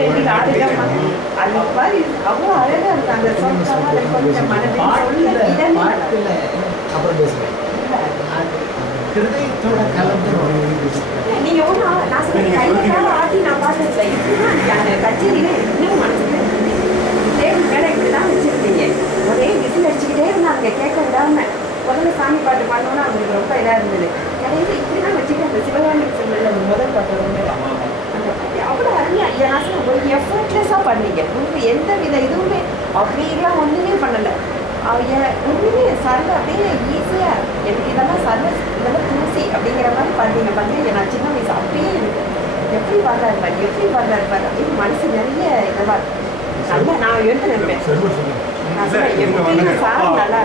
ready ஆடுதம்மா அந்த மாதிரி அவ்வளோ அழகா இருக்கு அந்த சொந்தமா அதை கொஞ்சம் மனதில் அப்புறம் பேசுகிறேன் ஹிருதயத்தோட கலந்து நீங்க ஒன்றும் நான் சொல்றேன் கையில ஆட்டி நான் பார்த்ததில்லை இப்படிதான் அந்த கச்சேரியில இன்னும் மனசுக்கு டேபிள் மேலே இப்படிதான் வச்சிருக்கீங்க ஒரே விசில் அடிச்சுக்கிட்டே இருந்தாங்க கேட்க விடாம முதல்ல சாமி பாட்டு பாடணும்னா அவங்களுக்கு ரொம்ப இதாக இருந்தது கடையில் இப்படிதான் வச்சுட்டு அந்த சிவகாமி சொன்னல முதல் பாட்டு வந்து அந்த பாட்டு அவ்வளோ அருமையா நான் ஒரு எஃபர்ட்லெஸ்ஸாக பண்ணீங்க உங்களுக்கு எந்த வித இதுவுமே அப்படிலாம் ஒன்றுமே பண்ணலை ஒன்றுமே சரல அப்படியே ஈஸியாக எனக்கு இதெல்லாம் சரல இதெல்லாம் தூசி அப்படிங்கிற மாதிரி பண்ணீங்க நான் சின்ன வயசு அப்படியே எனக்கு எப்படி பாடுறாரு பாரு அப்படின்னு மனசு நிறைய இதவா நல்லா நான் எழுந்து நினைப்பேன் சார் நல்லா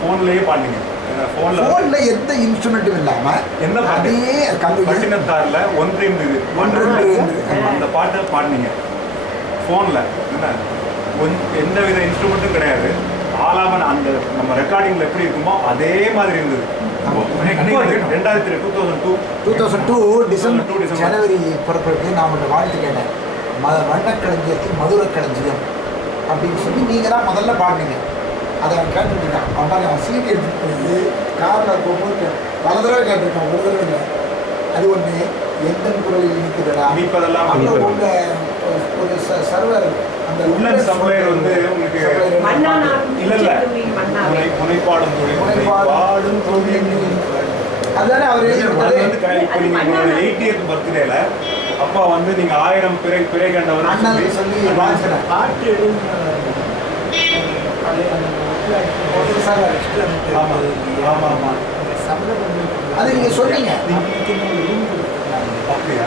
ஃபோன்லயே பாடுங்க ஃபோன்ல எந்த இன்ஸ்ட்ருமெண்ட்டும் இல்லாம என்ன அதே பட்டினத்தார்ல ஒன்றையும் அந்த பாட்டை பாடுனீங்க ஃபோன்ல என்ன எந்த வித இன்ஸ்ட்ருமெண்ட்டும் கிடையாது ஆலாமன் அந்த நம்ம ரெக்கார்டிங்ல எப்படி இருக்குமோ அதே மாதிரி இருந்தது 2002 டிசம்பர் ஜனவரி பிறப்பிற்கு நான் உங்களை வாழ்த்து கேட்டேன் வண்ணக்களஞ்சியத்தில் மதுரை களஞ்சியம் அப்படின்னு சொல்லி நீங்கள் தான் முதல்ல பாடினீங்க அதை அவன் கேட்டுருக்கான் அவன் சீட் எடுத்துட்டு போய் காரில் போகும்போது பல தடவை கேட்டிருக்கான் ஒரு தடவை இல்லை அது ஒன்று எந்த குரலில் இனிக்குதுடா அப்புறம் உங்கள் ஒரு சர்வர் அந்த உள்ளன் சர்வர் வந்து உங்களுக்கு இல்லை முனைப்பாடும் தொழில் அதுதானே அவர் வந்து உங்களோட 80th பர்த்டேல அப்பா வந்து நீங்க 1000 பிறை கண்டவர் சொல்லி பாட்டு அது நீங்க சொன்னீங்க அப்படியா